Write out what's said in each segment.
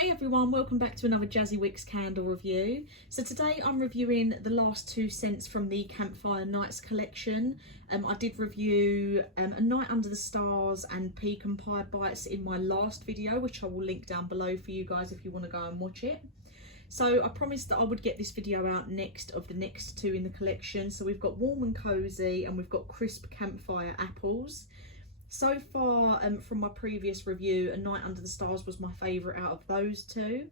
Hey everyone, welcome back to another Jazzy Wicks candle review. So today I'm reviewing the last two scents from the Campfire Nights collection. I did review A Night Under the Stars and Pecan Pie Bites in my last video, which I will link down below for you guys if you want to go and watch it. So I promised that I would get this video out next of the next two in the collection. So we've got Warm and Cozy and we've got Crisp Campfire Apples. So far from my previous review, A Night Under the Stars was my favourite out of those two.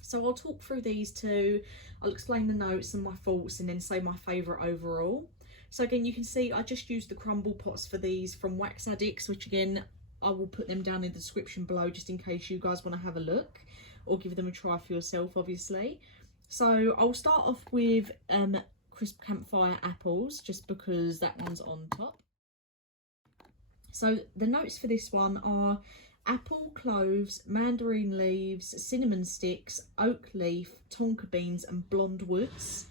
So I'll talk through these two, I'll explain the notes and my thoughts and then say my favourite overall. So again, you can see I just used the crumble pots for these from Wax Addicts, which again, I will put them down in the description below just in case you guys want to have a look or give them a try for yourself, obviously. So I'll start off with Crisp Campfire Apples, just because that one's on top. So the notes for this one are apple, cloves, mandarin leaves, cinnamon sticks, oak leaf, tonka beans and blonde woods.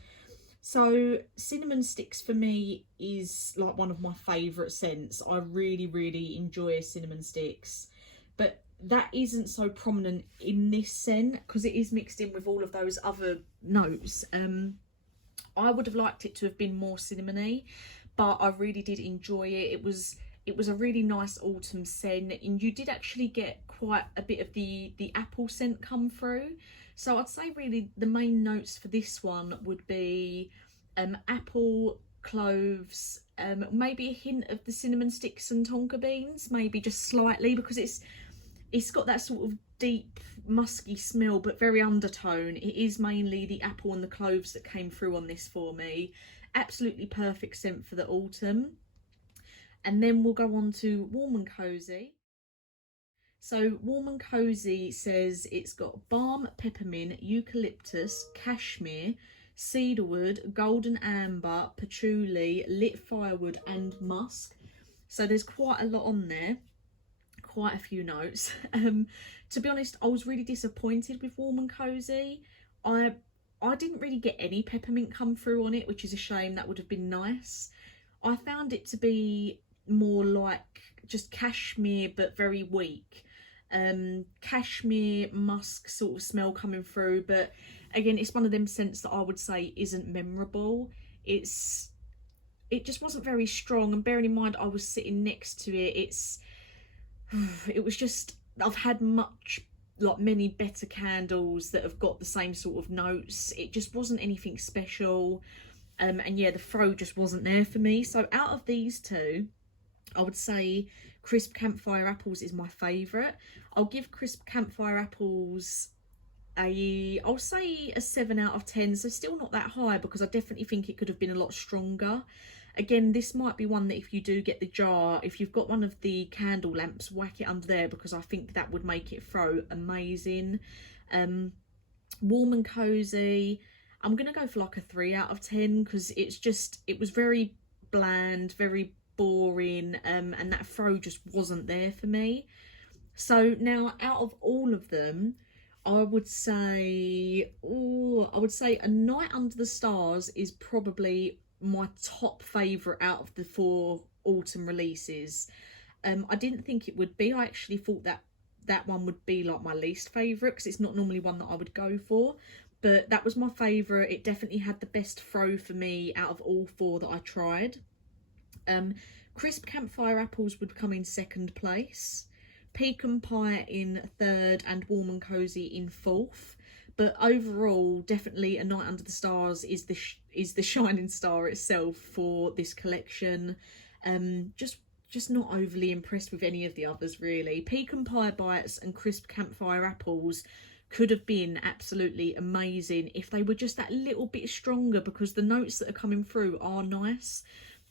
So cinnamon sticks for me is like one of my favourite scents. I really enjoy cinnamon sticks, but that isn't so prominent in this scent because it is mixed in with all of those other notes. I would have liked it to have been more cinnamony, but I really did enjoy it. It was a really nice autumn scent, and you did actually get quite a bit of the apple scent come through. So I'd say really the main notes for this one would be apple, cloves, maybe a hint of the cinnamon sticks and tonka beans, maybe just slightly, because it's got that sort of deep musky smell but very undertone. It is mainly the apple and the cloves that came through on this for me. Absolutely perfect scent for the autumn. And then we'll go on to Warm and Cozy. So Warm and Cozy says it's got balm, peppermint, eucalyptus, cashmere, cedarwood, golden amber, patchouli, lit firewood and musk. So there's quite a lot on there, quite a few notes. To be honest, I was really disappointed with Warm and Cozy. I didn't really get any peppermint come through on it, which is a shame. That would have been nice. I found it to be more like just cashmere but very weak. Cashmere musk sort of smell coming through, but again, it's one of them scents that I would say isn't memorable. It just wasn't very strong, and bearing in mind I was sitting next to it, it was just, I've had many better candles that have got the same sort of notes. It just wasn't anything special. And yeah, the throw just wasn't there for me. So out of these two, I would say Crisp Campfire Apples is my favourite. I'll give Crisp Campfire Apples I'll say a 7 out of 10. So still not that high, because I definitely think it could have been a lot stronger. Again, this might be one that if you do get the jar, if you've got one of the candle lamps, whack it under there, because I think that would make it throw amazing. Warm and Cozy, I'm going to go for like a 3 out of 10, because it was very bland, very boring, and that throw just wasn't there for me. So now out of all of them, I would say A Night Under the Stars is probably my top favourite out of the 4 autumn releases. I didn't think it would be. I actually thought that one would be like my least favourite, because it's not normally one that I would go for. But that was my favourite. It definitely had the best throw for me out of all 4 that I tried. Crisp Campfire Apples would come in 2nd place. Pecan Pie in 3rd and Warm and Cozy in 4th. But overall, definitely A Night Under the Stars is the shining star itself for this collection. Just not overly impressed with any of the others, really. Pecan Pie Bites and Crisp Campfire Apples could have been absolutely amazing if they were just that little bit stronger, because the notes that are coming through are nice.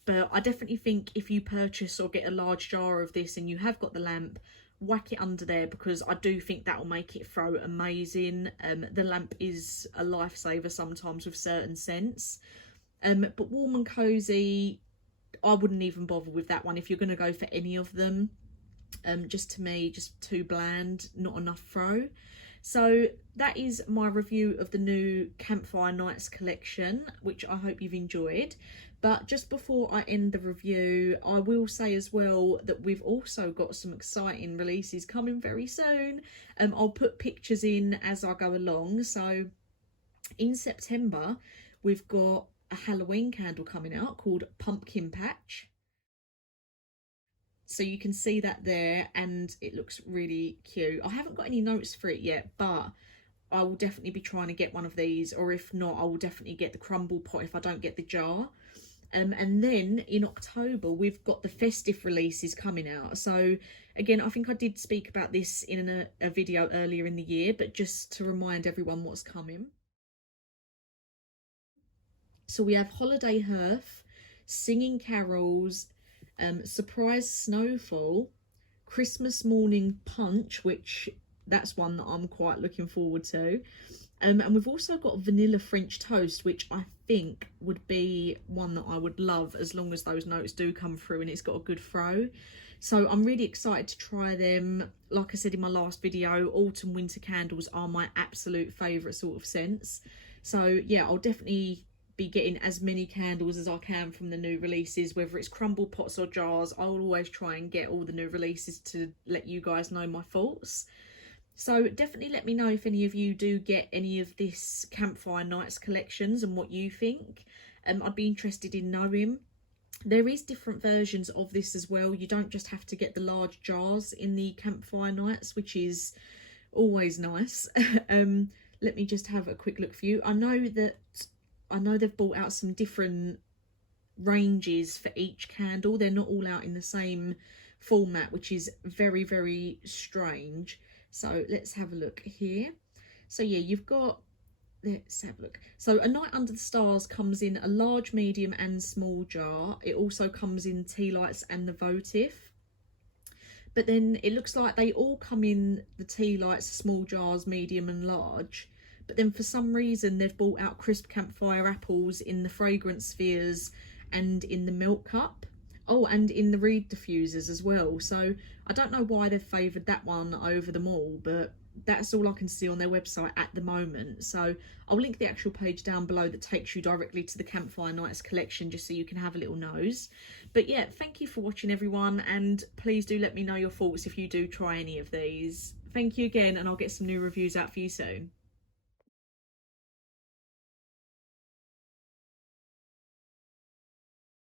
But I definitely think if you purchase or get a large jar of this and you have got the lamp, whack it under there, because I do think that will make it throw amazing. The lamp is a lifesaver sometimes with certain scents. But Warm and Cozy, I wouldn't even bother with that one if you're going to go for any of them. Just to me, just too bland, not enough throw. So that is my review of the new Campfire Nights collection, which I hope you've enjoyed. But just before I end the review, I will say as well that we've also got some exciting releases coming very soon. I'll put pictures in as I go along. So in September, we've got a Halloween candle coming out called Pumpkin Patch. So you can see that there, and it looks really cute. I haven't got any notes for it yet, but I will definitely be trying to get one of these, or if not, I will definitely get the crumble pot if I don't get the jar. And then in October, we've got the festive releases coming out. So again, I think I did speak about this in a video earlier in the year, but just to remind everyone what's coming. So we have Holiday Hearth, Singing Carols, Surprise Snowfall, Christmas Morning Punch, which that's one that I'm quite looking forward to. And we've also got Vanilla French Toast, which I think would be one that I would love as long as those notes do come through and it's got a good throw. So I'm really excited to try them. Like I said in my last video, autumn winter candles are my absolute favourite sort of scents. So yeah, I'll definitely be getting as many candles as I can from the new releases, whether it's crumble pots or jars. I'll always try and get all the new releases to let you guys know my thoughts. So definitely let me know if any of you do get any of this Campfire Nights collections and what you think. I'd be interested in knowing. There is different versions of this as well. You don't just have to get the large jars in the Campfire Nights, which is always nice. Let me just have a quick look for you. I know they've brought out some different ranges for each candle. They're not all out in the same format, which is very, very strange. So let's have a look here. So yeah, you've got, let's have a look. So A Night Under the Stars comes in a large, medium and small jar. It also comes in tea lights and the votive. But then it looks like they all come in the tea lights, small jars, medium and large. But then for some reason they've brought out crisp campfire apples in the fragrance spheres and in the milk cup. Oh, and in the reed diffusers as well. So I don't know why they've favoured that one over them all, but that's all I can see on their website at the moment. So I'll link the actual page down below that takes you directly to the Campfire Nights collection, just so you can have a little nose. But yeah, thank you for watching, everyone, and please do let me know your thoughts if you do try any of these. Thank you again, and I'll get some new reviews out for you soon.